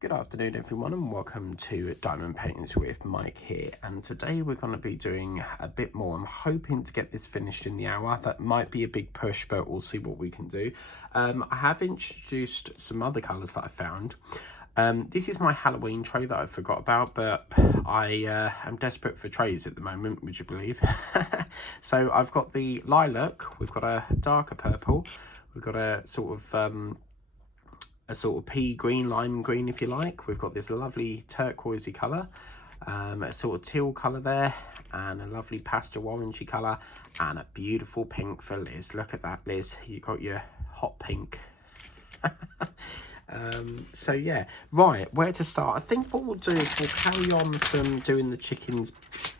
Good afternoon everyone and welcome to Diamond Paintings with Mike here, and today we're going to be doing a bit more. I'm hoping to get this finished in the hour. That might be a big push, but we'll see what we can do. I have introduced some other colours that I found. This is my Halloween tray that I forgot about, but I am desperate for trays at the moment, would you believe? So I've got the lilac, we've got a darker purple, we've got a sort of pea green, lime green if you like. We've got this lovely turquoisey colour, a sort of teal colour there, and a lovely pastel orangey colour, and a beautiful pink for Liz. Look at that, Liz, you got your hot pink. So yeah, right, where to start? I think what we'll do is we'll carry on from doing the chickens,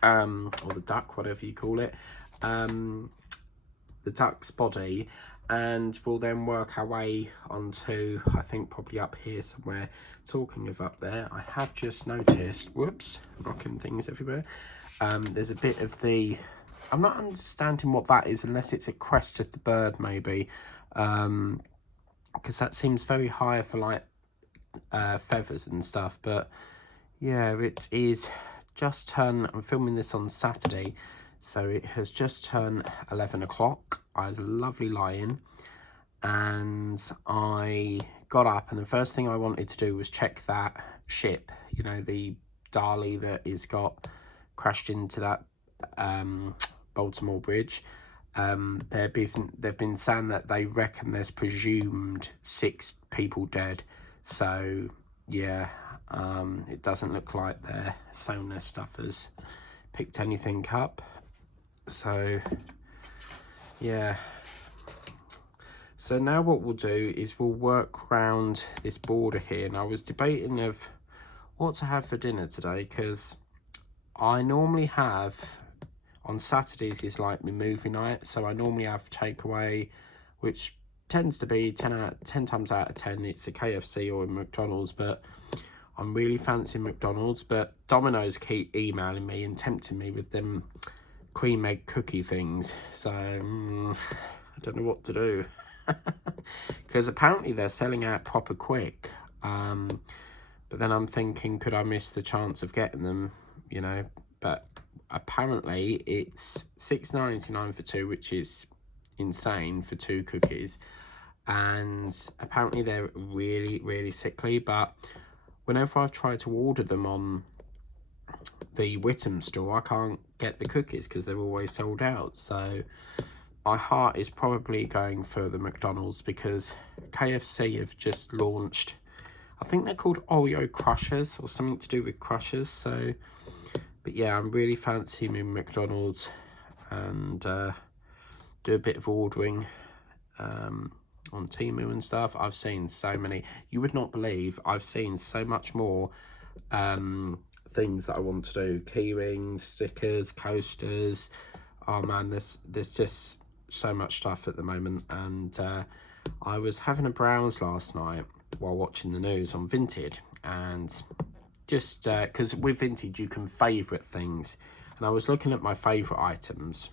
or the duck, whatever you call it, the duck's body, and we'll then work our way onto, I think, probably up here somewhere. Talking of up there, I have just noticed, whoops, knocking things everywhere, there's a bit of the, I'm not understanding what that is, unless it's a crest of the bird maybe, because that seems very high for like feathers and stuff. But yeah, it is just turned, I'm filming this on Saturday, so it has just turned 11 o'clock. I had a lovely lie-in and I got up, and the first thing I wanted to do was check that ship, you know, the Dali that is got crashed into that Baltimore bridge. They've been saying that they reckon there's presumed 6 people dead, so yeah, it doesn't look like their sonar stuff has picked anything up. So yeah, so now what we'll do is we'll work around this border here. And I was debating of what to have for dinner today, because I normally have, on Saturdays is like my movie night, so I normally have takeaway, which tends to be 10 times out of 10 it's a KFC or a McDonald's, but I'm really fancying McDonald's. But Domino's keep emailing me and tempting me with them cream egg cookie things, so I don't know what to do. Because apparently they're selling out proper quick, but then I'm thinking, could I miss the chance of getting them, you know? But apparently it's $6.99 for 2, which is insane for 2 cookies, and apparently they're really sickly. But whenever I've tried to order them on the Whittam store, I can't get the cookies because they're always sold out. So my heart is probably going for the McDonald's, because KFC have just launched, I think they're called Oreo Crushers or something to do with crushers. So, but yeah, I'm really fancying me McDonald's, and do a bit of ordering on Temu and stuff. I've seen so many, you would not believe, I've seen so much more things that I want to do. Key rings, stickers, coasters. Oh man, there's just so much stuff at the moment. And I was having a browse last night while watching the news on Vinted, and just because with Vinted you can favourite things, and I was looking at my favourite items,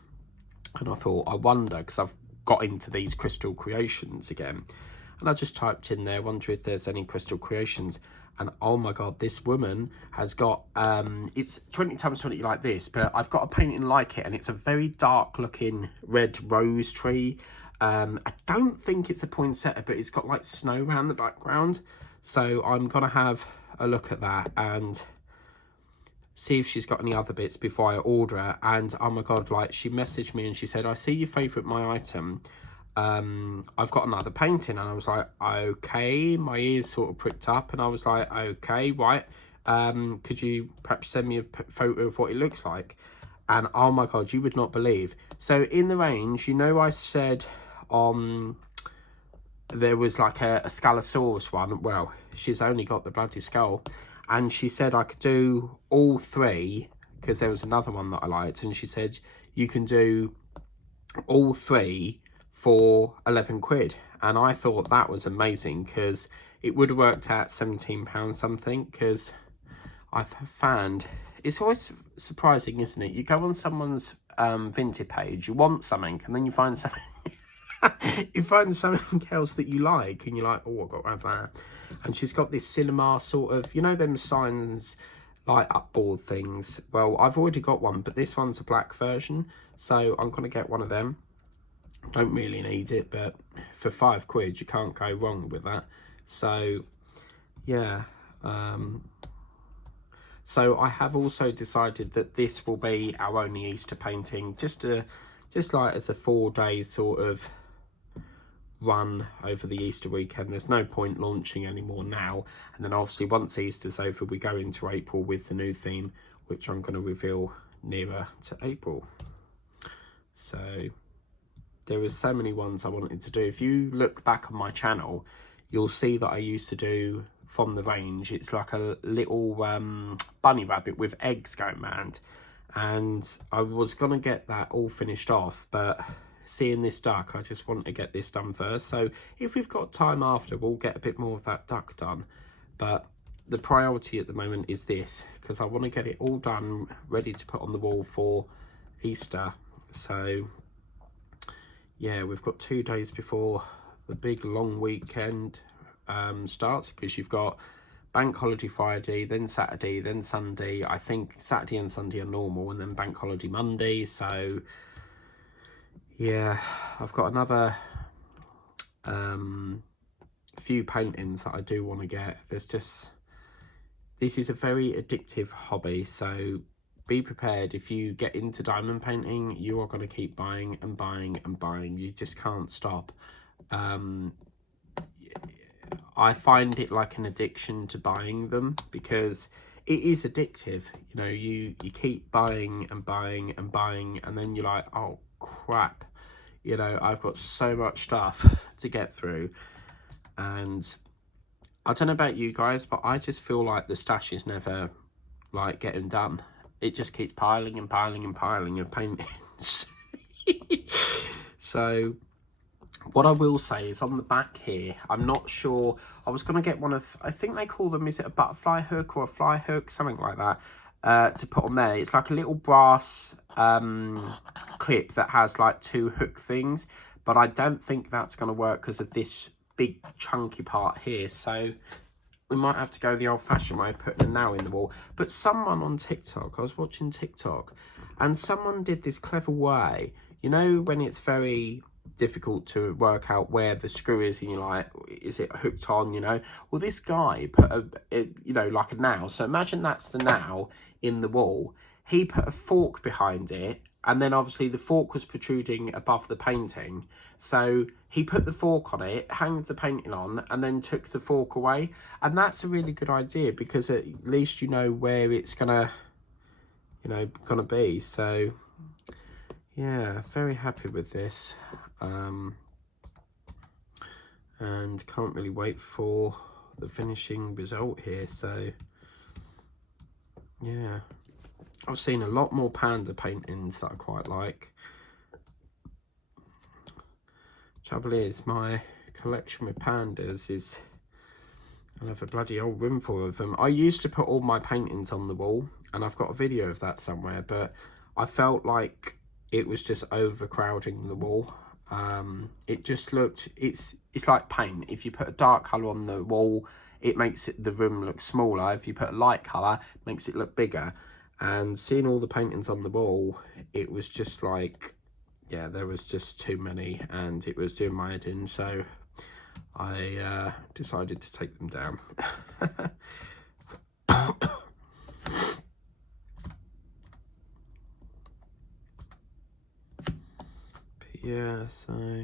and I thought, I wonder, because I've got into these crystal creations again, and I just typed in there, wonder if there's any crystal creations. And oh my god, this woman has got, it's 20 times 20 like this, but I've got a painting like it, and it's a very dark looking red rose tree. I don't think it's a poinsettia, but it's got like snow around the background. So I'm gonna have a look at that and see if she's got any other bits before I order her. And oh my god, like, she messaged me and she said, I see you favourite my item. I've got another painting. And I was like, okay, my ears sort of pricked up, and I was like, okay, right, could you perhaps send me a photo of what it looks like? And oh my god, you would not believe. So in the range, you know, I said there was like a Scalosaurus one. Well, she's only got the bloody skull, and she said I could do all 3, because there was another one that I liked, and she said you can do all 3 for 11 quid. And I thought that was amazing, because it would have worked out £17 something, because I've found it's always surprising, isn't it? You go on someone's Vinted page, you want something, and then you find something You find something else that you like and you're like, oh, I've got to have that. And she's got this cinema sort of, you know, them signs, light up board things. Well, I've already got one, but this one's a black version, so I'm going to get one of them. Don't really need it, but for £5 you can't go wrong with that. So yeah, so I have also decided that this will be our only Easter painting, just like as a 4-day sort of run over the Easter weekend. There's no point launching anymore now, and then obviously once Easter's over we go into April with the new theme, which I'm going to reveal nearer to April. So there was so many ones I wanted to do. If you look back on my channel, you'll see that I used to do from the range. It's like a little bunny rabbit with eggs going round, and I was gonna get that all finished off, but seeing this duck, I just want to get this done first. So if we've got time after, we'll get a bit more of that duck done, but the priority at the moment is this, because I want to get it all done, ready to put on the wall for Easter. So yeah, we've got 2 days before the big long weekend starts, because you've got Bank Holiday Friday, then Saturday, then Sunday. I think Saturday and Sunday are normal, and then Bank Holiday Monday. So yeah, I've got another few paintings that I do want to get. This is a very addictive hobby, so be prepared. If you get into diamond painting, you are going to keep buying and buying and buying. You just can't stop. I find it like an addiction to buying them, because it is addictive. You know, you keep buying and buying and buying, and then you're like, oh crap, you know, I've got so much stuff to get through. And I don't know about you guys, but I just feel like the stash is never like getting done. It just keeps piling and piling and piling of paintings. So what I will say is, on the back here, I'm not sure, I was going to get one of, I think they call them, is it a butterfly hook or a fly hook, something like that, to put on there. It's like a little brass clip that has like 2 hook things, but I don't think that's going to work because of this big chunky part here. So we might have to go the old-fashioned way of putting a nail in the wall. But someone on TikTok, I was watching TikTok, and someone did this clever way, you know, when it's very difficult to work out where the screw is, and you're like, is it hooked on, you know? Well, this guy put you know, like a nail. So imagine that's the nail in the wall. He put a fork behind it, and then obviously the fork was protruding above the painting. So he put the fork on it, hanged the painting on, and then took the fork away. And that's a really good idea, because at least you know where it's gonna, you know, gonna be. So yeah, very happy with this, and can't really wait for the finishing result here. So yeah, I've seen a lot more panda paintings that I quite like. Trouble is, my collection with pandas is, I have a bloody old room full of them. I used to put all my paintings on the wall, and I've got a video of that somewhere, but I felt like it was just overcrowding the wall. It just looked, it's like paint. If you put a dark colour on the wall, it makes the room look smaller. If you put a light colour, it makes it look bigger. And seeing all the paintings on the wall, it was just like, yeah, there was just too many, and it was doing my head in. So I decided to take them down. Yeah, so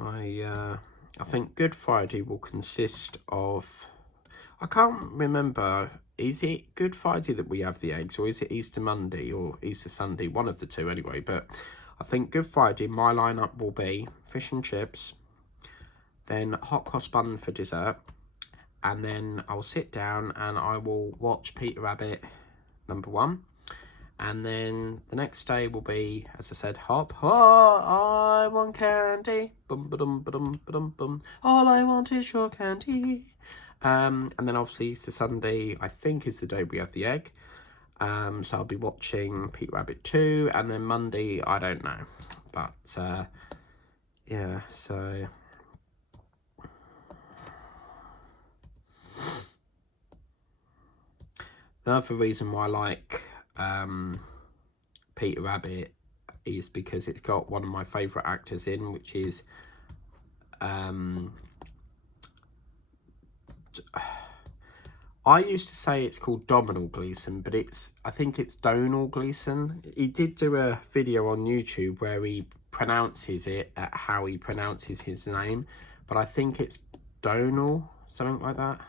I think Good Friday will consist of, I can't remember, is it Good Friday that we have the eggs, or is it Easter Monday or Easter Sunday? One of the two anyway. But I think Good Friday, my lineup will be fish and chips, then hot cross bun for dessert, and then I'll sit down and I will watch Peter Rabbit #1. And then the next day will be, as I said, hop. Oh, I want candy. Bum ba-dum ba-dum ba-dum bum. All I want is your candy. And then obviously Easter Sunday, I think, is the day we have the egg. So I'll be watching Peter Rabbit 2, and then Monday, I don't know. But, yeah, so... Another reason why I like Peter Rabbit is because it's got one of my favourite actors in, which is... I used to say it's called Domhnall Gleeson, but I think it's Domhnall Gleeson. He did do a video on YouTube where he pronounces it at how he pronounces his name, but I think it's Domhnall, something like that.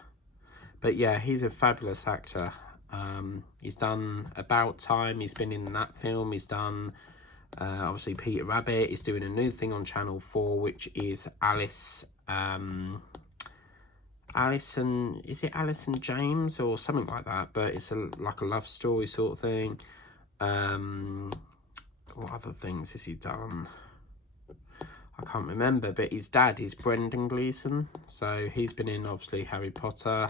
But yeah, he's a fabulous actor. He's done About Time. He's been in that film. He's done obviously Peter Rabbit. He's doing a new thing on Channel 4, which is Alice. Alison, is it Alison James or something like that? But it's like a love story sort of thing. What other things has he done? I can't remember, but his dad is Brendan Gleeson, so he's been in obviously Harry Potter.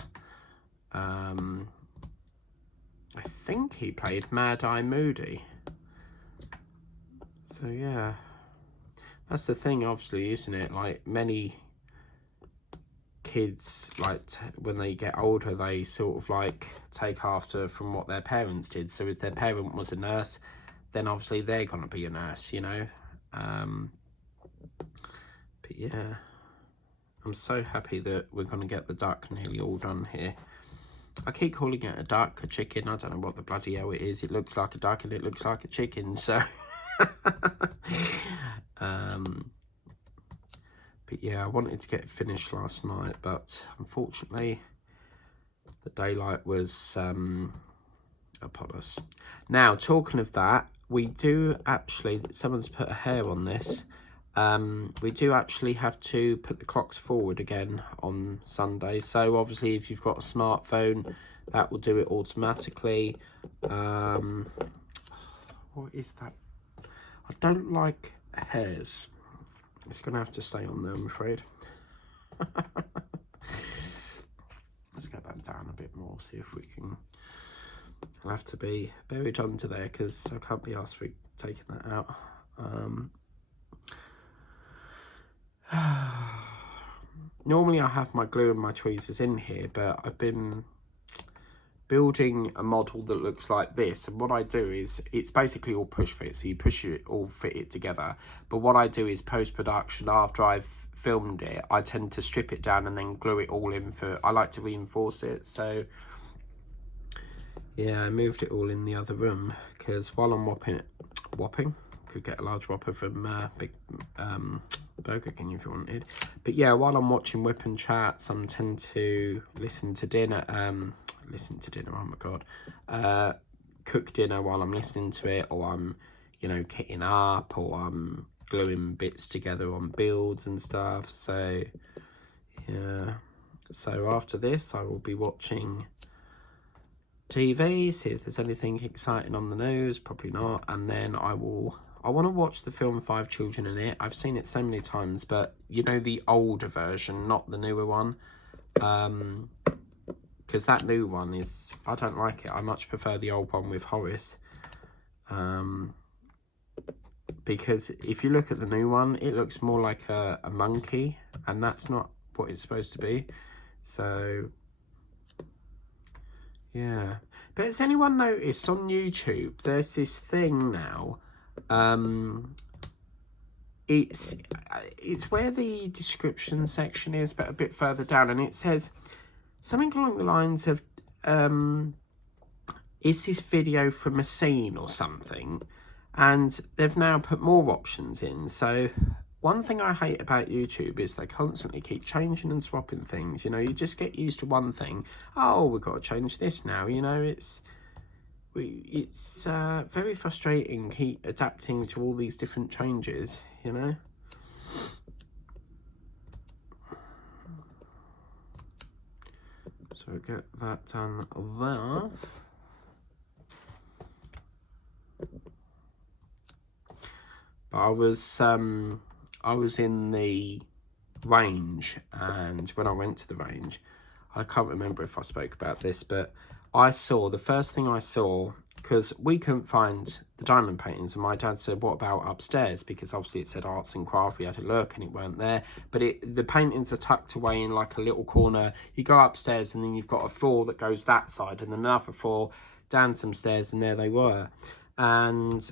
I think he played Mad Eye Moody. So yeah, that's the thing, obviously, isn't it? Like many kids, like when they get older, they sort of like take after from what their parents did. So if their parent was a nurse, then obviously they're gonna be a nurse, you know. But yeah, I'm so happy that we're gonna get the duck nearly all done here. I keep calling it a duck, a chicken. I don't know what the bloody hell it is. It looks like a duck and it looks like a chicken. So, but yeah, I wanted to get it finished last night, but unfortunately, the daylight was upon us. Now, talking of that, we do actually. Someone's put a hair on this. We do actually have to put the clocks forward again on Sunday. So obviously if you've got a smartphone, that will do it automatically. What is that? I don't like hairs. It's going to have to stay on there, I'm afraid. Let's get that down a bit more, see if we can... I'll have to be buried under there because I can't be asked for taking that out. Normally I have my glue and my tweezers in here, but I've been building a model that looks like this, and what I do is it's basically all push fit, so you push it all, fit it together. But what I do is post-production, after I've filmed it, I tend to strip it down and then glue it all in. I like to reinforce it. So yeah, I moved it all in the other room because while I'm whopping, could get a large whopper from Big Burger King if you wanted. But yeah, while I'm watching Whip and Chats, I tend to listen to dinner. Oh my god, cook dinner while I'm listening to it, or I'm, you know, kitting up, or I'm gluing bits together on builds and stuff. So yeah, so after this, I will be watching TV, see if there's anything exciting on the news. Probably not. And then I want to watch the film 5 Children in It. I've seen it so many times, but you know, the older version, not the newer one. Because that new one is, I don't like it. I much prefer the old one with Horace. Because if you look at the new one, it looks more like a monkey, and that's not what it's supposed to be. So yeah, but has anyone noticed on YouTube there's this thing now, it's where the description section is, but a bit further down, and it says something along the lines of is this video from a scene or something, and they've now put more options in. So one thing I hate about YouTube is they constantly keep changing and swapping things. You know, you just get used to one thing. Oh, we've got to change this now. You know, it's very frustrating. Keep adapting to all these different changes. You know. So get that done there. But I was in the range, and when I went to the range, I can't remember if I spoke about this, but the first thing I saw, because we couldn't find the diamond paintings, and my dad said, what about upstairs? Because obviously it said arts and craft. We had a look and it weren't there, but the paintings are tucked away in like a little corner. You go upstairs and then you've got a floor that goes that side and another floor down some stairs, and there they were. And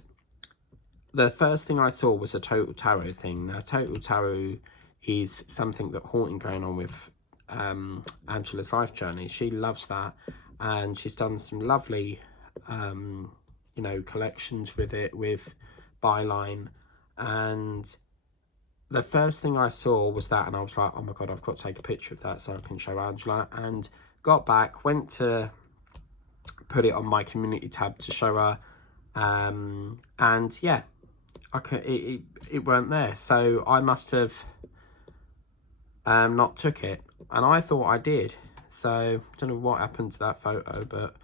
the first thing I saw was a Total Tarot thing. Now, Total Tarot is something that Haunting going on with Angela's life journey. She loves that, and she's done some lovely you know, collections with it, with Byline. And the first thing I saw was that, and I was like, oh my god, I've got to take a picture of that so I can show Angela. And got back, went to put it on my community tab to show her, and yeah, it weren't there, so I must have not took it, and I thought I did. So don't know what happened to that photo, but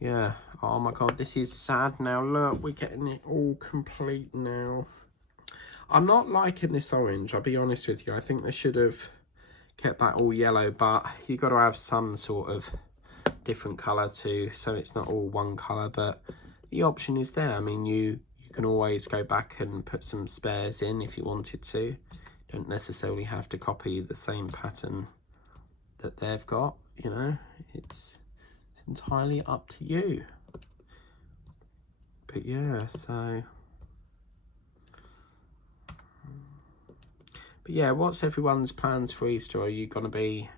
yeah. Oh my god, this is sad now. Look, we're getting it all complete now. I'm not liking this orange, I'll be honest with you. I think they should have kept that all yellow, but you've got to have some sort of different colour too, so it's not all one colour, but the option is there. I mean, you can always go back and put some spares in if you wanted to. You don't necessarily have to copy the same pattern that they've got, you know. It's entirely up to you. But yeah, so... But yeah, what's everyone's plans for Easter? Are you going to be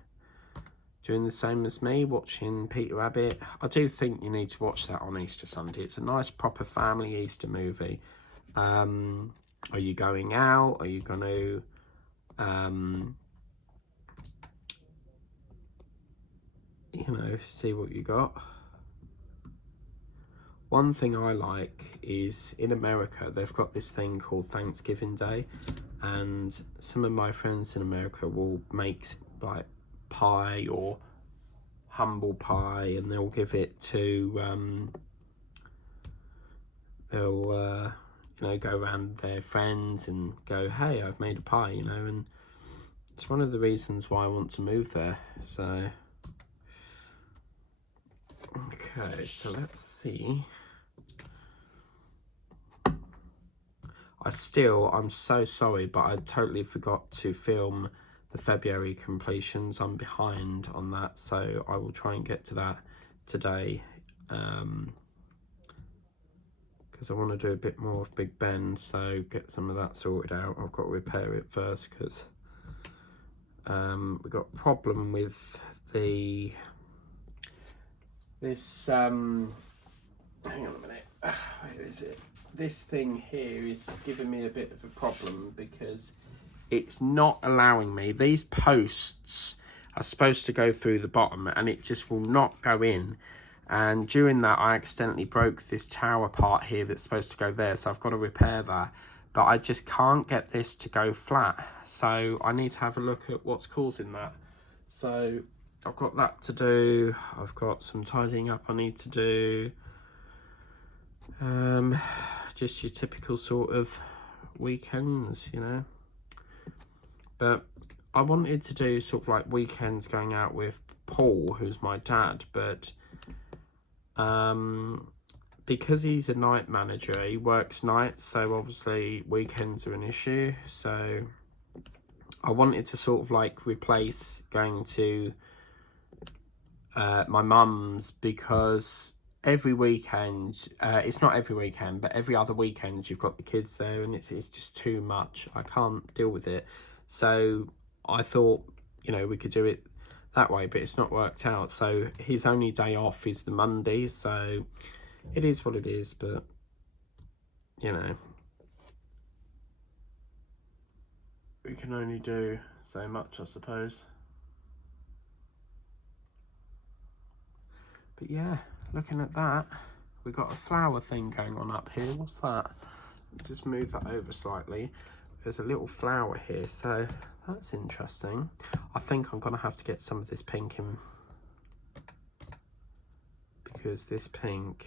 doing the same as me, watching Peter Rabbit? I do think you need to watch that on Easter Sunday. It's a nice proper family Easter movie. Are you going out? Are you going to you know, see what you got? One thing I like is in America they've got this thing called Thanksgiving Day, and some of my friends in America will make like pie or humble pie, and they'll give it to they'll you know, go around their friends and go, hey, I've made a pie, you know. And it's one of the reasons why I want to move there. So okay, so let's see. I'm so sorry, but I totally forgot to film the February completions. I'm behind on that, so I will try and get to that today, because I want to do a bit more of Big Ben, so get some of that sorted out. I've got to repair it first, because we got a problem with this hang on a minute, where is it? This thing here is giving me a bit of a problem because it's not allowing me. These posts are supposed to go through the bottom and it just will not go in. And during that, I accidentally broke this tower part here that's supposed to go there. So I've got to repair that. But I just can't get this to go flat. So I need to have a look at what's causing that. So I've got that to do. I've got some tidying up I need to do. Just your typical sort of weekends, you know. But I wanted to do sort of like weekends going out with Paul, who's my dad, but because he's a night manager, he works nights, so obviously weekends are an issue. So I wanted to sort of like replace going to my mum's, because every weekend, it's not every weekend, but every other weekend you've got the kids there, and it's just too much. I can't deal with it. So I thought, you know, we could do it that way, but it's not worked out. So his only day off is the Monday, so it is what it is. But you know, we can only do so much, I suppose. But yeah, looking at that, we've got a flower thing going on up here. What's that? Just move that over slightly. There's a little flower here, so that's interesting. I think I'm gonna have to get some of this pink in, because this pink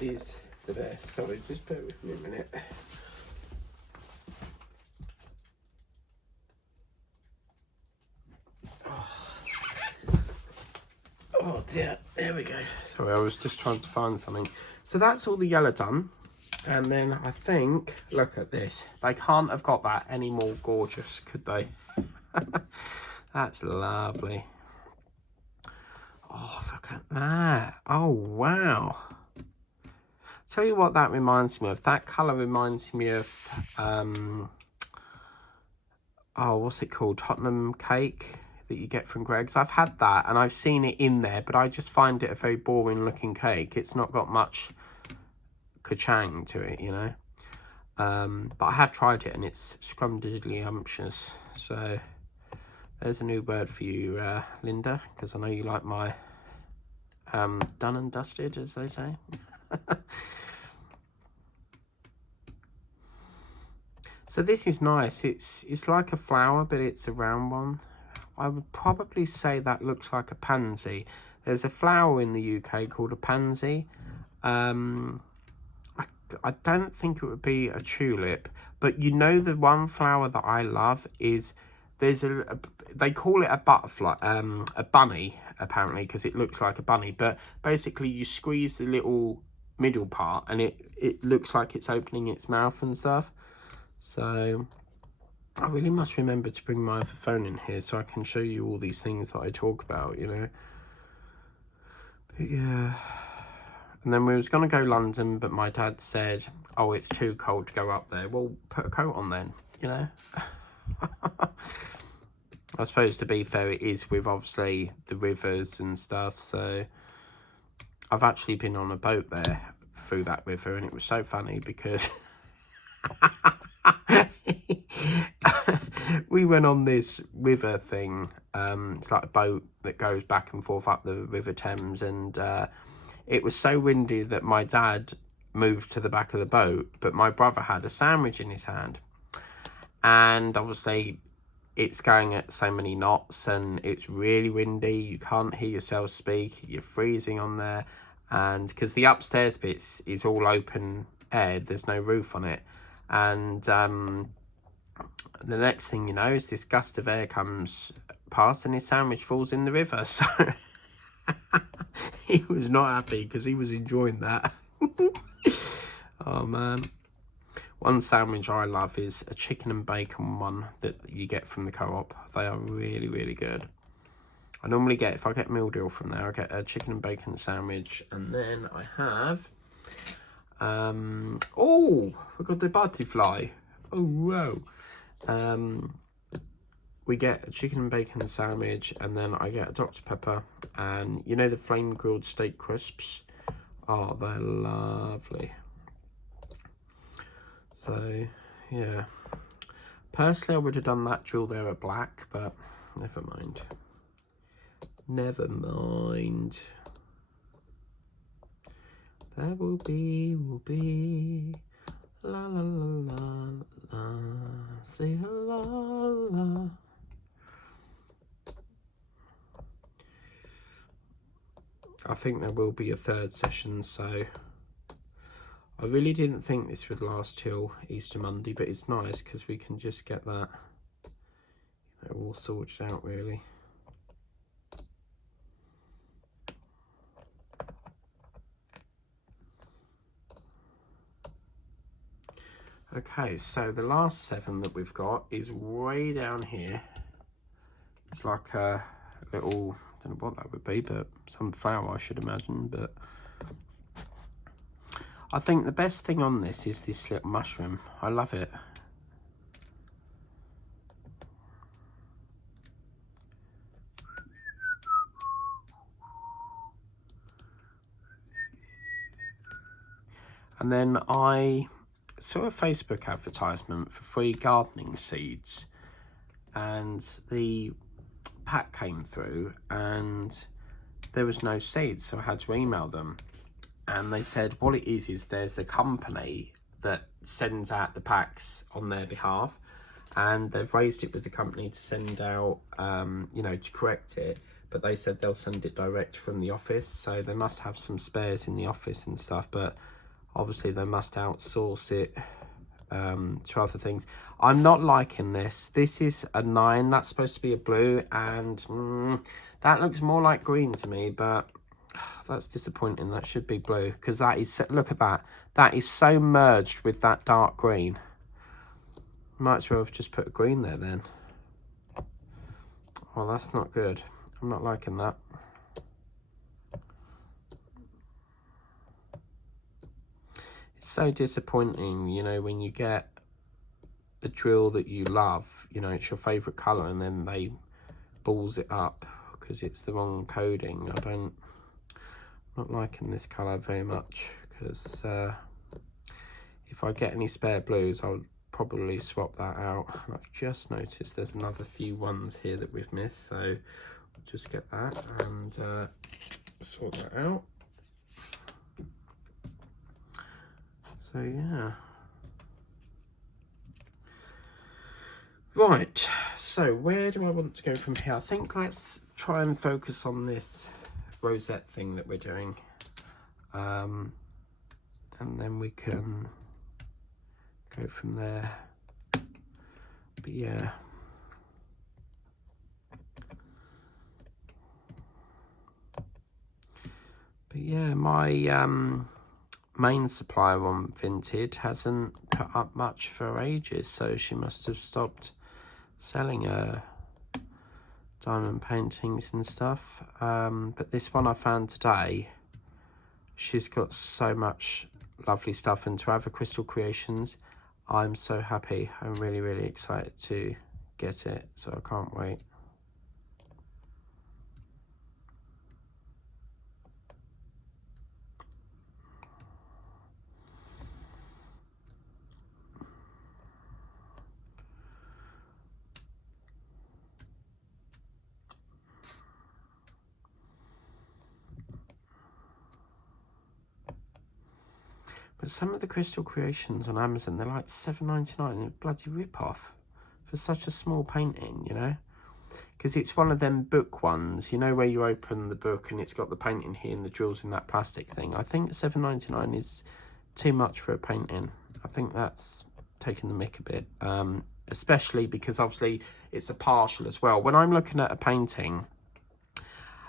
is the best. Sorry, just bear with me a minute. Sorry, I was just trying to find something. So that's all the yellow done. And then I think, look at this. They can't have got that any more gorgeous, could they? That's lovely. Oh, look at that. Oh, wow. Tell you what that reminds me of. That colour reminds me of, oh, what's it called? Tottenham cake that you get from Greggs. I've had that and I've seen it in there, but I just find it a very boring looking cake. It's not got much ka-chang to it, you know. But I have tried it and it's scrumdiddly-umptious. So there's a new word for you, Linda, because I know you like my done and dusted, as they say. So this is nice. It's like a flower, but it's a round one. I would probably say that looks like a pansy. There's a flower in the UK called a pansy. I don't think it would be a tulip, but you know the one flower that I love is there's they call it a butterfly, a bunny apparently, because it looks like a bunny. But basically, you squeeze the little middle part, and it looks like it's opening its mouth and stuff. So I really must remember to bring my other phone in here so I can show you all these things that I talk about, you know. But yeah. And then we was going to go London, but my dad said, oh, it's too cold to go up there. Well, put a coat on then, you know. I suppose, to be fair, it is with obviously the rivers and stuff. So I've actually been on a boat there through that river, and it was so funny because we went on this river thing. It's like a boat that goes back and forth up the River Thames, and it was so windy that my dad moved to the back of the boat, but my brother had a sandwich in his hand. And obviously it's going at so many knots and it's really windy. You can't hear yourself speak. You're freezing on there. And because the upstairs bits is all open air, there's no roof on it. And the next thing you know is this gust of air comes past and his sandwich falls in the river. So he was not happy because he was enjoying that. Oh man. One sandwich I love is a chicken and bacon one that you get from the co-op. They are really, really good. I normally get, if I get meal deal from there, I get a chicken and bacon sandwich. And then I have, oh, we got the butterfly. Oh, wow. We get a chicken and bacon sandwich, and then I get a Dr. Pepper. And you know the flame grilled steak crisps? Oh, they're lovely. So, yeah. Personally, I would have done that jewel there at black, but never mind. Never mind. There will be, la la la la la, say la la. I think there will be a third session, so I really didn't think this would last till Easter Monday, but it's nice because we can just get that, you know, all sorted out really. Okay, so the last 7 that we've got is way down here. It's like a little, I don't know what that would be, but some flower I should imagine. But I think the best thing on this is this little mushroom. I love it. And then I saw a Facebook advertisement for free gardening seeds, and the pack came through and there was no seeds, so I had to email them. And they said what it is there's a company that sends out the packs on their behalf, and they've raised it with the company to send out, you know, to correct it. But they said they'll send it direct from the office, so they must have some spares in the office and stuff. But obviously they must outsource it to other things. I'm not liking this. This is a 9. That's supposed to be a blue, and that looks more like green to me, but That's disappointing. That should be blue, because that is, look at that. That is so merged with that dark green. Might as well have just put a green there then. Well, that's not good. I'm not liking that. It's so disappointing, you know, when you get a drill that you love, you know, it's your favourite colour, and then they balls it up because it's the wrong coding. I'm not liking this colour very much, because if I get any spare blues, I'll probably swap that out. And I've just noticed there's another few ones here that we've missed, so we'll just get that and sort that out. So yeah, right, so where do I want to go from here? I think let's try and focus on this rosette thing that we're doing, and then we can go from there. But yeah, my main supplier on Vinted hasn't put up much for ages, so she must have stopped selling her diamond paintings and stuff. But this one I found today, she's got so much lovely stuff, and to have a Crystal Creations, I'm so happy. I'm really, really excited to get it, so I can't wait. But some of the Crystal Creations on Amazon, they're like $7.99, a bloody rip-off for such a small painting, you know? Because it's one of them book ones, you know, where you open the book and it's got the painting here and the drills in that plastic thing. I think $7.99 is too much for a painting. I think that's taking the mick a bit, especially because obviously it's a partial as well. When I'm looking at a painting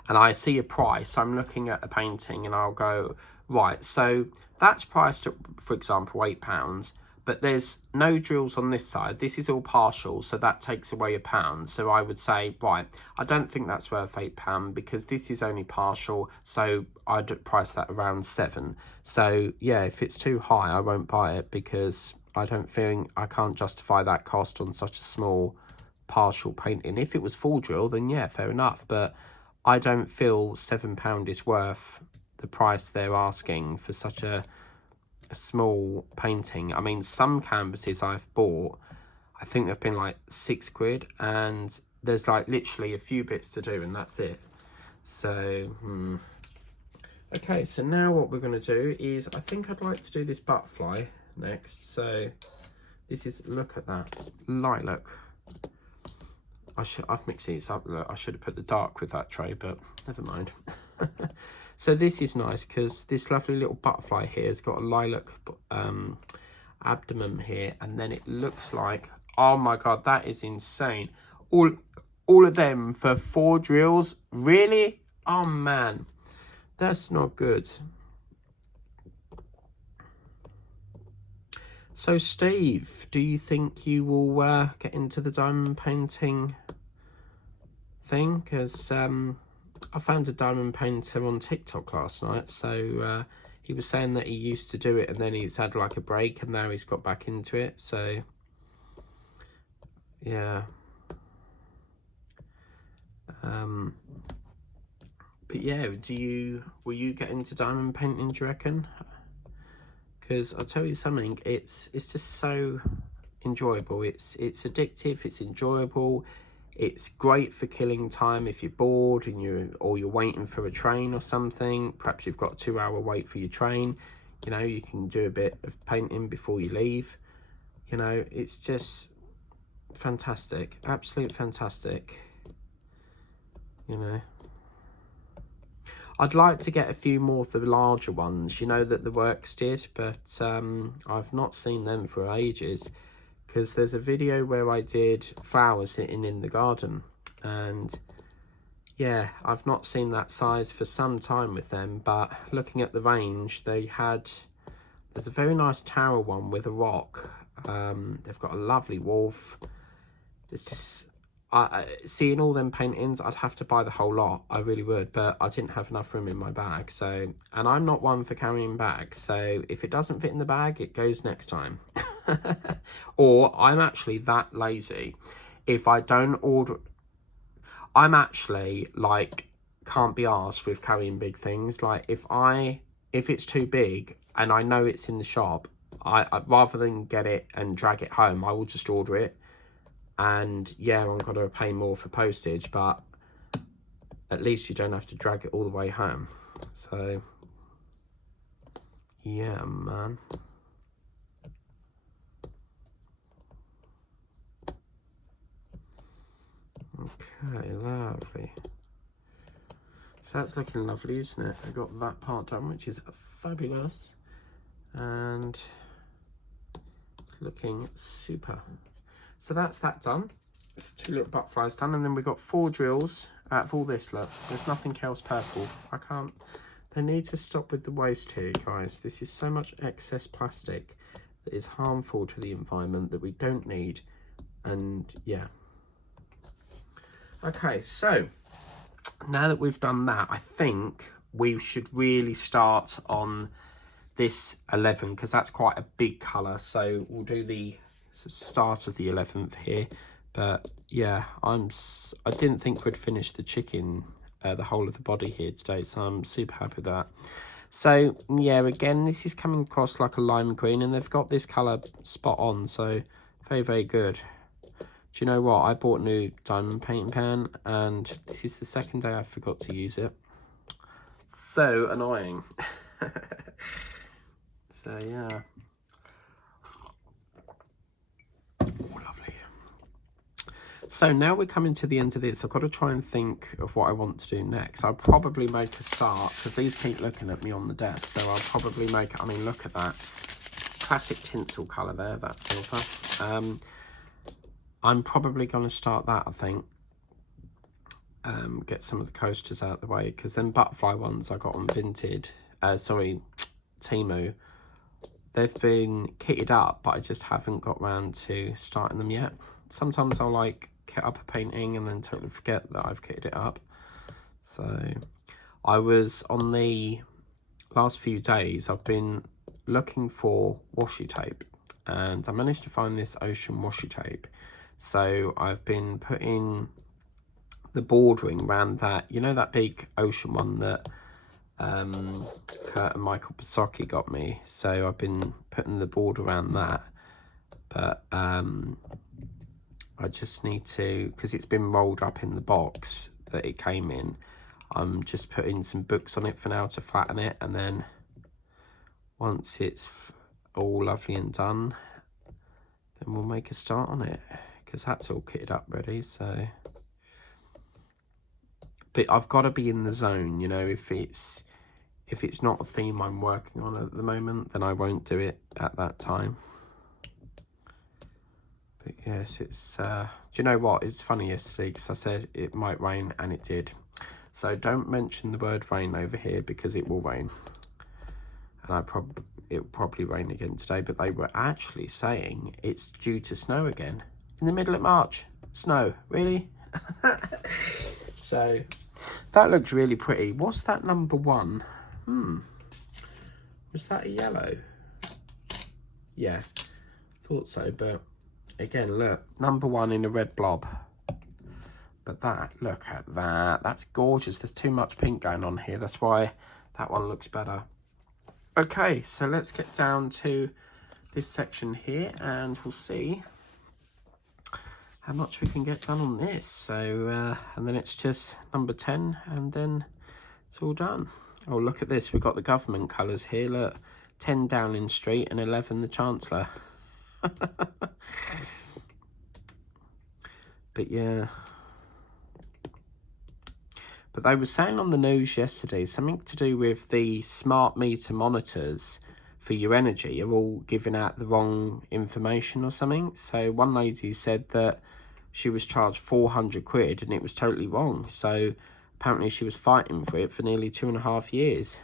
and I see a price, I'm looking at a painting and I'll go, right, so that's priced at, for example, £8, but there's no drills on this side. This is all partial, so that takes away £1. So I would say, right, I don't think that's worth £8 because this is only partial, so I'd price that around £7. So yeah, if it's too high, I won't buy it because I don't think I can't justify that cost on such a small partial painting. If it was full drill, then yeah, fair enough, but I don't feel £7 is worth the price they're asking for such a small painting. I mean, some canvases I've bought, I think they've been like £6, and there's like literally a few bits to do and that's it. So okay, so now what we're going to do is, I think I'd like to do this butterfly next. So this is, look at that lilac. I've mixed these up. Look, I should have put the dark with that tray, but never mind. So this is nice because this lovely little butterfly here has got a lilac abdomen here, and then it looks like, oh my god, that is insane. All of them for 4 drills? Really? Oh man, that's not good. So Steve, do you think you will get into the diamond painting thing? Because I found a diamond painter on TikTok last night, so he was saying that he used to do it and then he's had like a break and now he's got back into it. So yeah, but yeah, will you get into diamond painting, do you reckon? Because I'll tell you something, it's just so enjoyable. It's addictive, it's enjoyable. It's great for killing time if you're bored and you're waiting for a train or something. Perhaps you've got a 2-hour wait for your train. You know, you can do a bit of painting before you leave. You know, it's just fantastic, absolute fantastic. You know, I'd like to get a few more of the larger ones, you know, that the Works did, but I've not seen them for ages. Because there's a video where I did flowers sitting in the garden, and yeah, I've not seen that size for some time with them, but looking at the range, there's a very nice tower one with a rock. They've got a lovely wolf. It's just, seeing all them paintings, I'd have to buy the whole lot. I really would, but I didn't have enough room in my bag. So, and I'm not one for carrying bags. So if it doesn't fit in the bag, it goes next time. Or I'm actually that lazy. If I don't order, I'm actually like, can't be arsed with carrying big things. Like if it's too big and I know it's in the shop, I rather than get it and drag it home, I will just order it. And yeah, I'm going to pay more for postage, but at least you don't have to drag it all the way home. So yeah, man. Okay, lovely. So that's looking lovely, isn't it? I got that part done, which is fabulous. And it's looking super. So that's that done. It's 2 little butterflies done, and then we've got 4 drills out of all this. Look, there's nothing else purple. I can't. They need to stop with the waste here, guys. This is so much excess plastic that is harmful to the environment that we don't need. And yeah. Okay, so now that we've done that, I think we should really start on this 11, because that's quite a big colour. So we'll do the start of the 11th here. But yeah, I didn't think we'd finish the chicken, the whole of the body here today, so I'm super happy with that. So yeah, again, this is coming across like a lime green, and they've got this colour spot on, so very, very good. Do you know what? I bought a new diamond painting pen, and this is the second day I forgot to use it. So annoying. So yeah. Oh, lovely. So now we're coming to the end of this. I've got to try and think of what I want to do next. I'll probably make a start, because these keep looking at me on the desk. So I'll probably make, I mean, look at that. Classic tinsel colour there, that silver. I'm probably going to start that, I think. Get some of the coasters out of the way, because then butterfly ones I got on Temu. They've been kitted up, but I just haven't got round to starting them yet. Sometimes I'll like kit up a painting and then totally forget that I've kitted it up. So I was on the last few days, I've been looking for washi tape, and I managed to find this ocean washi tape. So I've been putting the bordering around that, you know, that big ocean one that Kurt and Michael Pasocki got me. So I've been putting the border around that, but I just need to, because it's been rolled up in the box that it came in, I'm just putting some books on it for now to flatten it, and then once it's all lovely and done, then we'll make a start on it, because that's all kitted up ready. So, but I've got to be in the zone, you know. If it's not a theme I'm working on at the moment, then I won't do it at that time. But yes, it's do you know what, it's funny yesterday, because I said it might rain and it did. So don't mention the word rain over here, because it will rain, and it'll probably rain again today. But they were actually saying it's due to snow again in the middle of March. Snow, really? So that looks really pretty. What's that number 1? Was that a yellow? Yeah, thought so. But again, look, number 1 in a red blob. But that, look at that. That's gorgeous. There's too much pink going on here. That's why that one looks better. Okay, so let's get down to this section here, and we'll see how much we can get done on this. So, and then it's just number 10, and then it's all done. Oh, look at this. We've got the government colours here. Look, 10 Downing Street and 11 the Chancellor. But yeah. But they were saying on the news yesterday, something to do with the smart meter monitors for your energy are all giving out the wrong information or something. So one lady said that she was charged 400 quid and it was totally wrong. So apparently she was fighting for it for nearly 2.5 years.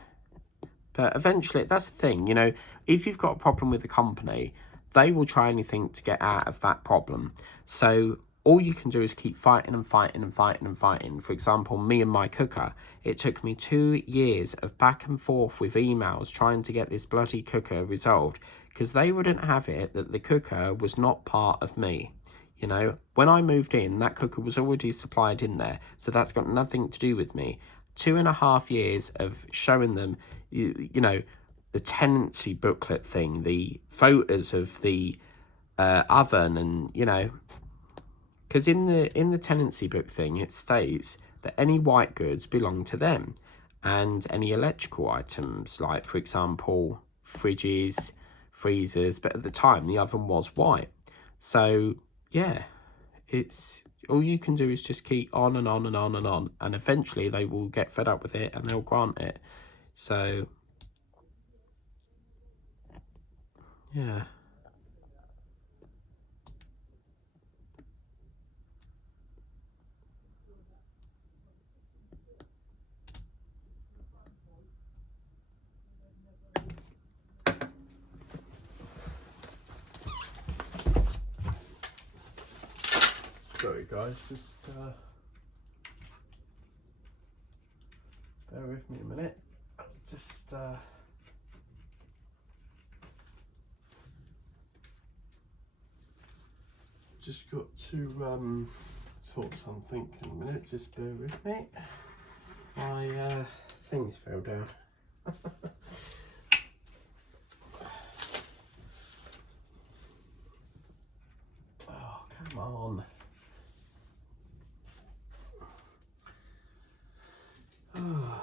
But eventually, that's the thing, you know, if you've got a problem with the company, they will try anything to get out of that problem. So all you can do is keep fighting and fighting and fighting and fighting. For example, me and my cooker, it took me 2 years of back and forth with emails trying to get this bloody cooker resolved, because they wouldn't have it that the cooker was not part of me. You know, when I moved in, that cooker was already supplied in there, so that's got nothing to do with me. 2.5 years of showing them, you know, the tenancy booklet thing, the photos of the oven, and you know, because in the tenancy book thing, it states that any white goods belong to them, and any electrical items, like for example fridges, freezers, but at the time the oven was white. So yeah, it's all you can do is just keep on and on and on and on, and eventually they will get fed up with it and they'll grant it. So yeah. Sorry guys, just bear with me a minute. Just got to sort something in a minute. Just bear with me. My things fell down. Oh, come on. Oh.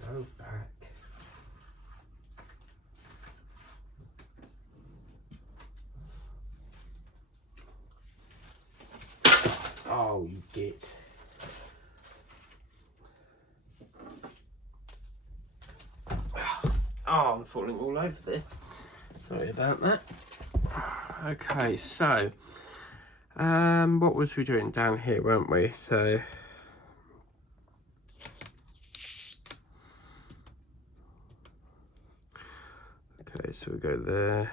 Go back. Oh, you git. Oh, I'm falling all over this. Sorry about that. Okay, so what was we doing down here, weren't we? So okay, so we go there.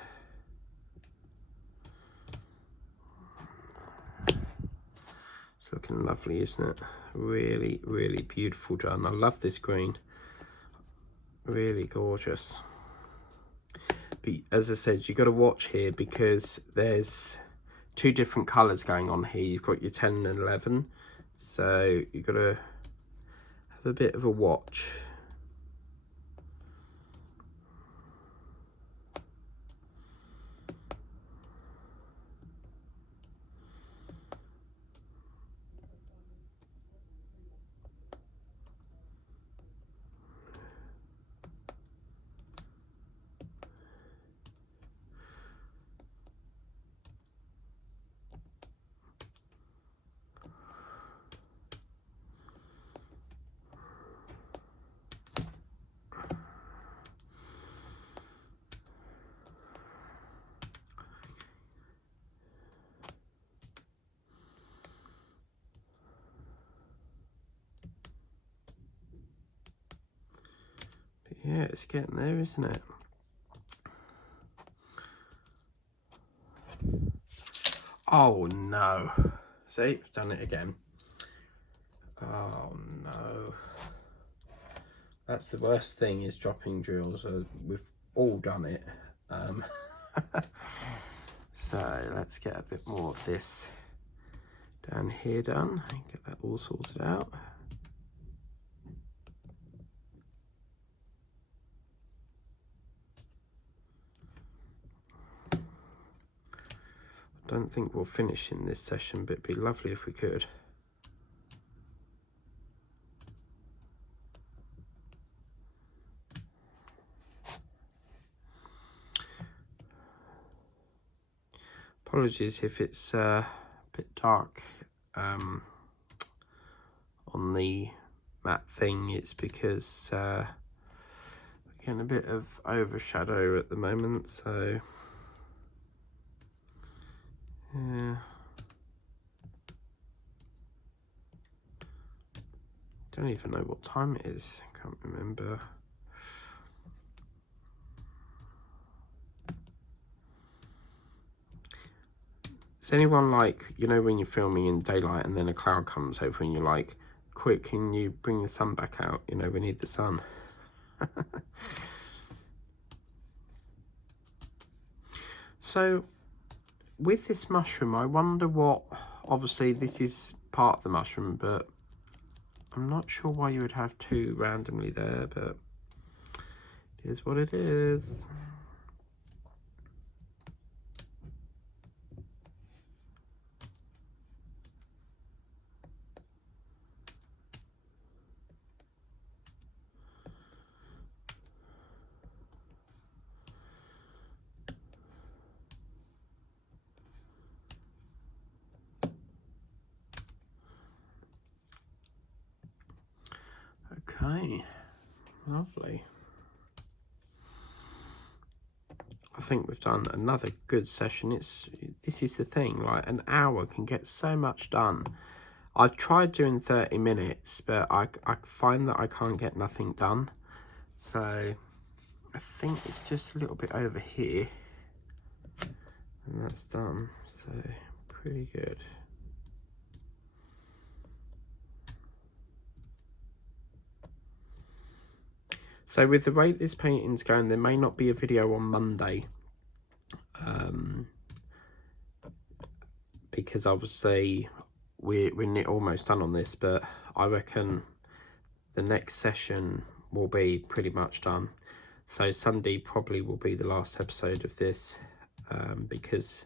It's looking lovely, isn't it? Really, really beautiful done. I love this green. Really gorgeous. But as I said, you got to watch here because there's two different colours going on here. You've got your 10 and 11, so you've got to have a bit of a watch. Yeah, it's getting there, isn't it? Oh no. See, I've done it again. Oh no. That's the worst thing, is dropping drills. We've all done it. So let's get a bit more of this down here done and get that all sorted out. Don't think we'll finish in this session, but it'd be lovely if we could. Apologies if it's a bit dark on the matte thing. It's because we're getting a bit of overshadow at the moment, so yeah. Don't even know what time it is. Can't remember. Is anyone like, you know, when you're filming in daylight and then a cloud comes over and you're like, quick, can you bring the sun back out? You know, we need the sun. So with this mushroom, I wonder what, obviously this is part of the mushroom, but I'm not sure why you would have two randomly there, but it is what it is. Okay, lovely. I think we've done another good session. This is the thing, like an hour can get so much done. I've tried doing 30 minutes, but I find that I can't get nothing done. So I think it's just a little bit over here, and that's done. So pretty good. So with the rate this painting's going, there may not be a video on Monday. Because obviously we're almost done on this, but I reckon the next session will be pretty much done. So Sunday probably will be the last episode of this, because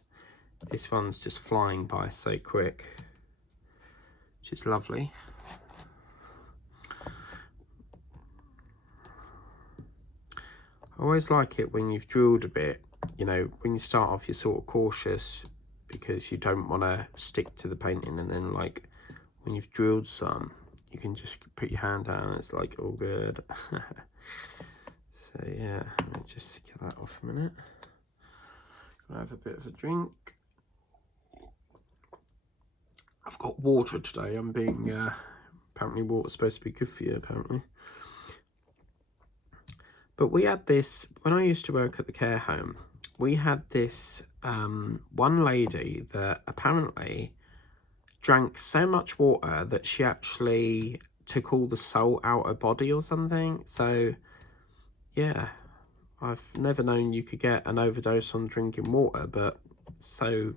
this one's just flying by so quick, which is lovely. I always like it when you've drilled a bit, you know, when you start off you're sort of cautious because you don't want to stick to the painting, and then like when you've drilled some, you can just put your hand down and it's like all good. So yeah, let me just get that off a minute. Gonna have a bit of a drink. I've got water today. I'm being apparently water's supposed to be good for you apparently. But we had this when I used to work at the care home. We had this one lady that apparently drank so much water that she actually took all the salt out her body or something. So yeah, I've never known you could get an overdose on drinking water, but so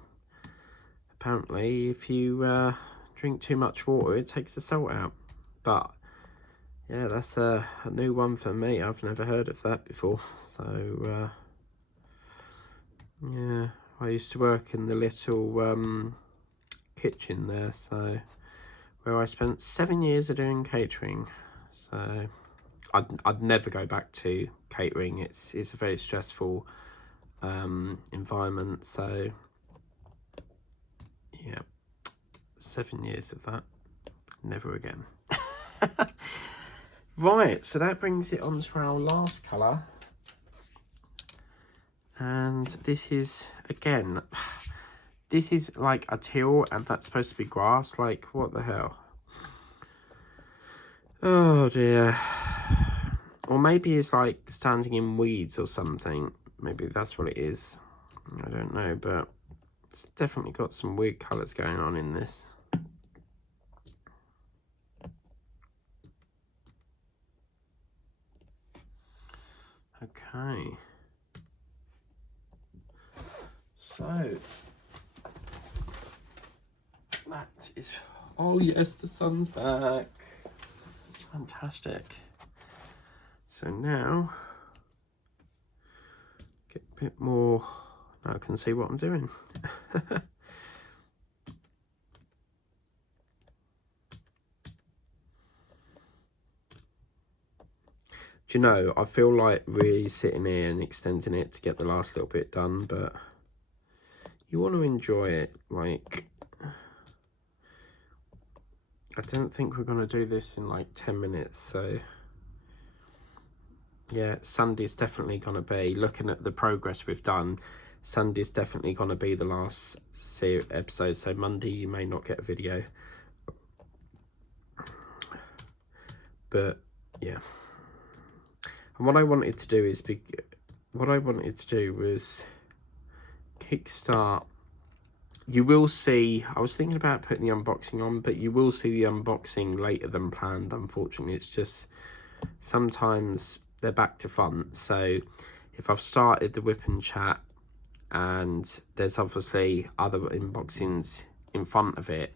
apparently if you drink too much water it takes the salt out. But yeah, that's a new one for me. I've never heard of that before. So yeah, I used to work in the little kitchen there, so where I spent 7 years of doing catering. So I'd never go back to catering. It's a very stressful environment. So yeah, 7 years of that, never again. Right, so that brings it on to our last colour, and this is again, this is like a teal and that's supposed to be grass. Like what the hell? Oh dear. Or maybe it's like standing in weeds or something. Maybe that's what it is. I don't know, but it's definitely got some weird colours going on in this. Okay. So that is, oh yes, the sun's back. It's fantastic. So now get a bit more, now I can see what I'm doing. Do you know, I feel like really sitting here and extending it to get the last little bit done, but you want to enjoy it. Like, I don't think we're going to do this in like 10 minutes, so yeah, Sunday's definitely going to be, looking at the progress we've done, Sunday's definitely going to be the last episode, so Monday you may not get a video. But yeah, and what I wanted to do was kickstart. You will see, I was thinking about putting the unboxing on, but you will see the unboxing later than planned, unfortunately. It's just sometimes they're back to front. So if I've started the whip and chat and there's obviously other unboxings in front of it,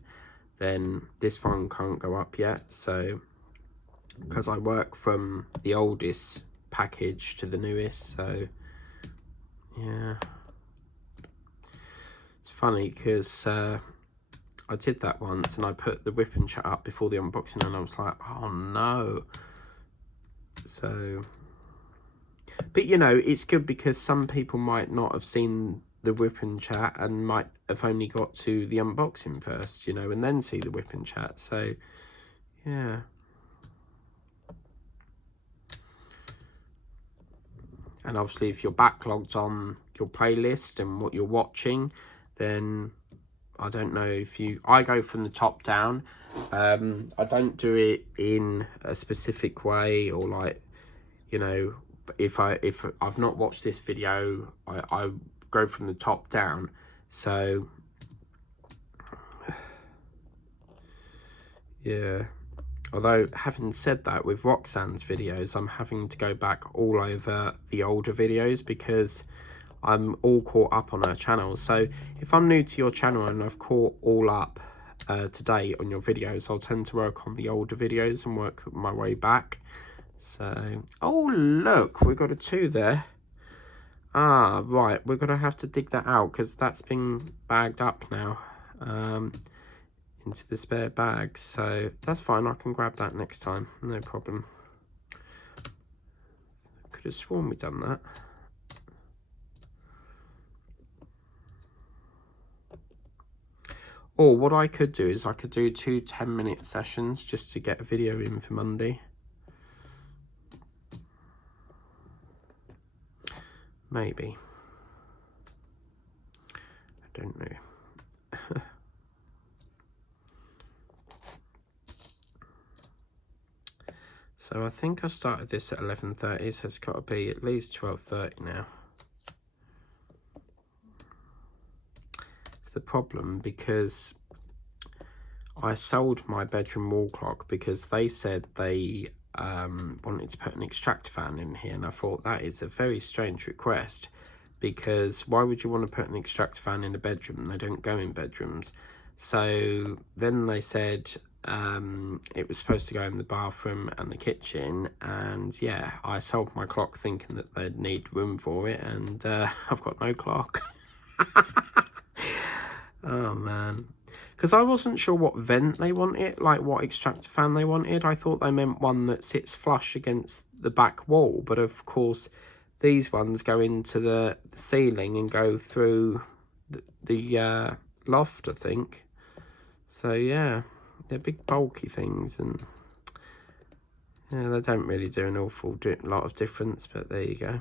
then this one can't go up yet. So because I work from the oldest package to the newest, so yeah. It's funny because I did that once and I put the whip and chat up before the unboxing and I was like, oh no. So, but you know, it's good because some people might not have seen the whip and chat and might have only got to the unboxing first, you know, and then see the whip and chat. So yeah. And obviously if you're backlogged on your playlist and what you're watching, then I don't know if I go from the top down. I don't do it in a specific way, or like, you know, if I've not watched this video, I go from the top down. So yeah. Although, having said that, with Roxanne's videos, I'm having to go back all over the older videos because I'm all caught up on her channel. So if I'm new to your channel and I've caught all up today on your videos, I'll tend to work on the older videos and work my way back. So, oh look, we got a 2 there. Ah, right, we're gonna have to dig that out because that's been bagged up now. Into the spare bag, so that's fine. I can grab that next time, no problem. Could have sworn we done that. Or what I could do is I could do 2 10-minute sessions just to get a video in for Monday. Maybe. I don't know. So I think I started this at 11:30, so it's got to be at least 12:30 now. It's the problem because I sold my bedroom wall clock because they said they wanted to put an extractor fan in here, and I thought that is a very strange request because why would you want to put an extractor fan in a bedroom? They don't go in bedrooms. So then they said it was supposed to go in the bathroom and the kitchen, and yeah, I sold my clock thinking that they'd need room for it, and I've got no clock. Oh man, because I wasn't sure what vent they wanted, like what extractor fan they wanted. I thought they meant one that sits flush against the back wall, but of course these ones go into the ceiling and go through the loft, I think. So yeah, they're big bulky things, and yeah, they don't really do an awful lot of difference, but there you go.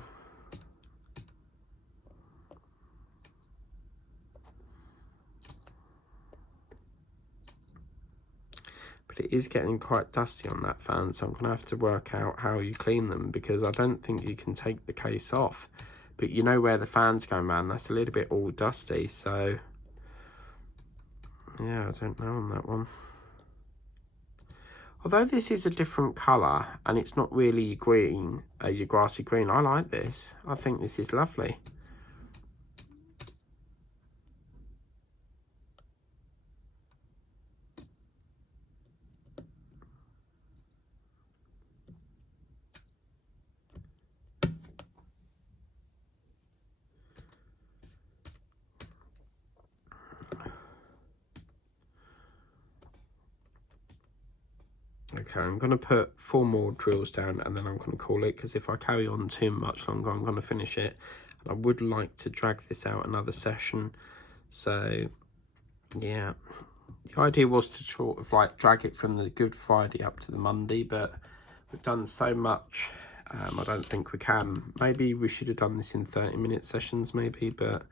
But it is getting quite dusty on that fan, so I'm going to have to work out how you clean them, because I don't think you can take the case off. But you know where the fan's going round, that's a little bit all dusty, so yeah, I don't know on that one. Although this is a different colour and it's not really green, your grassy green, I like this. I think this is lovely. Okay, I'm going to put 4 more drills down and then I'm going to call it, because if I carry on too much longer, I'm going to finish it. And I would like to drag this out another session. So, yeah. The idea was to sort of like drag it from the Good Friday up to the Monday, but we've done so much, I don't think we can. Maybe we should have done this in 30-minute sessions, maybe, but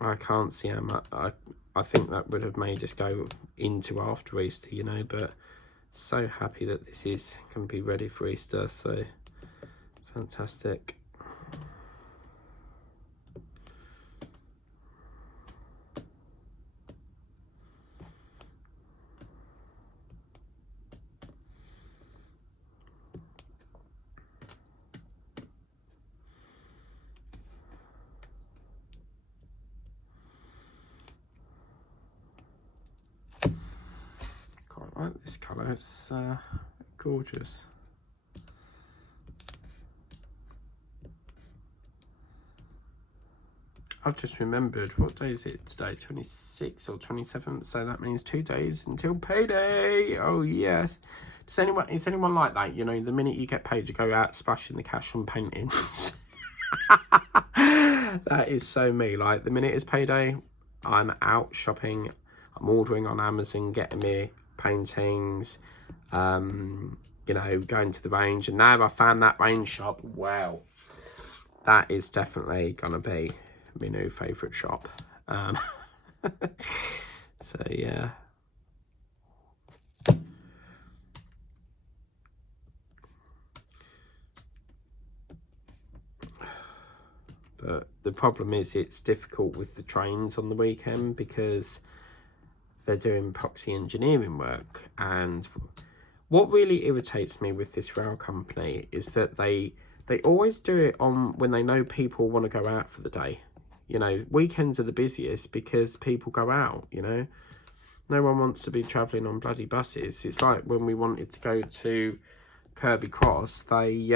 I can't see how much. I think that would have made us go into after Easter, you know, but So happy that this is going to be ready for Easter. So fantastic. Quite like this colour. It's gorgeous. I've just remembered, what day is it today? 26th or 27th, so that means 2 days until payday. Oh yes. Is anyone like that? You know, the minute you get paid, you go out splashing the cash on paintings. That is so me. Like, the minute it's payday, I'm out shopping. I'm ordering on Amazon, getting me paintings, you know, going to the range. And now I found that range shop, wow, that is definitely gonna be my new favourite shop. So yeah. But the problem is it's difficult with the trains on the weekend because they're doing proxy engineering work. And what really irritates me with this rail company is that they always do it on when they know people want to go out for the day. You know, weekends are the busiest because people go out, you know. No one wants to be travelling on bloody buses. It's like when we wanted to go to Kirby Cross, they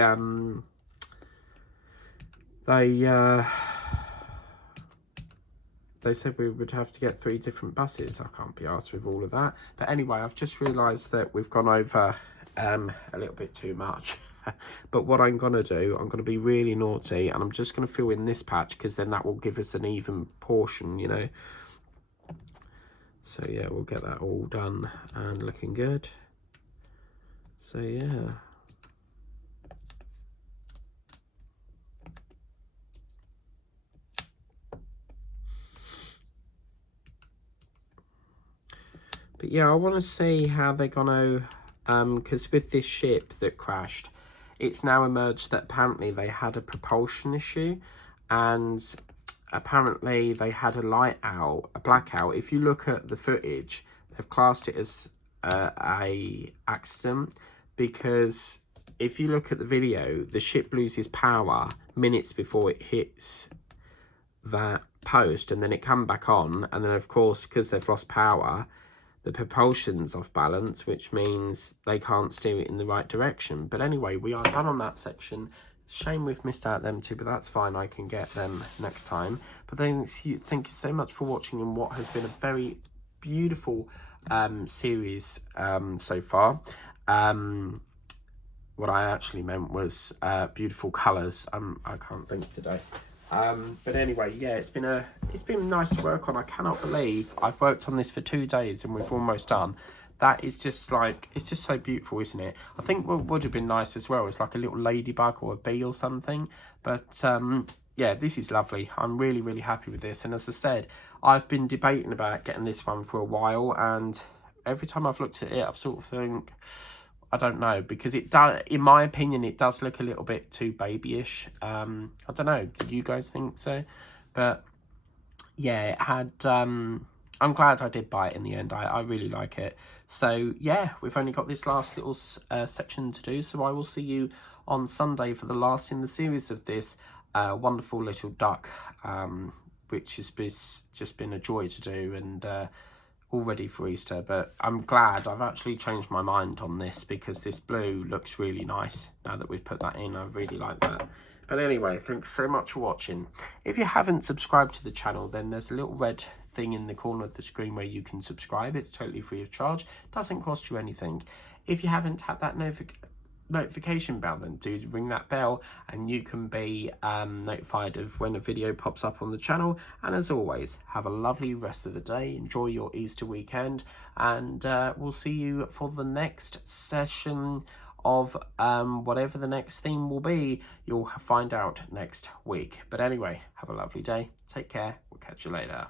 said we would have to get 3 different buses. I can't be arsed with all of that. But anyway, I've just realised that we've gone over a little bit too much. But what I'm going to do, I'm going to be really naughty, and I'm just going to fill in this patch, because then that will give us an even portion, you know. So yeah, we'll get that all done and looking good. So yeah. But yeah, I want to see how they're going to, because with this ship that crashed, it's now emerged that apparently they had a propulsion issue, and apparently they had a blackout. If you look at the footage, they've classed it as a accident, because if you look at the video, the ship loses power minutes before it hits that post, and then it come back on, and then of course, because they've lost power, the propulsion's off balance, which means they can't steer it in the right direction. But anyway, we are done on that section. Shame we've missed out them two, but that's fine. I can get them next time. But thank you so much for watching in what has been a very beautiful series so far. What I actually meant was beautiful colours. I can't think today. But anyway, yeah, it's been nice to work on. I cannot believe I've worked on this for 2 days and we've almost done. That is just like, it's just so beautiful, isn't it? I think what would have been nice as well is like a little ladybug or a bee or something. But yeah, this is lovely. I'm really, really happy with this. And as I said, I've been debating about getting this one for a while, and every time I've looked at it, I've sort of think, I don't know, because it does, in my opinion, it does look a little bit too babyish. I don't know, do you guys think so? But yeah, it had, I'm glad I did buy it in the end. I really like it. So yeah, we've only got this last little section to do, so I will see you on Sunday for the last in the series of this wonderful little duck, which has just been a joy to do, and all ready for Easter. But I'm glad I've actually changed my mind on this, because this blue looks really nice now that we've put that in. I really like that. But anyway, thanks so much for watching. If you haven't subscribed to the channel, then there's a little red thing in the corner of the screen where you can subscribe. It's totally free of charge, doesn't cost you anything. If you haven't tapped that notification bell, then do ring that bell, and you can be notified of when a video pops up on the channel. And as always, have a lovely rest of the day, enjoy your Easter weekend, and we'll see you for the next session of whatever the next theme will be. You'll find out next week. But anyway, have a lovely day, take care, we'll catch you later.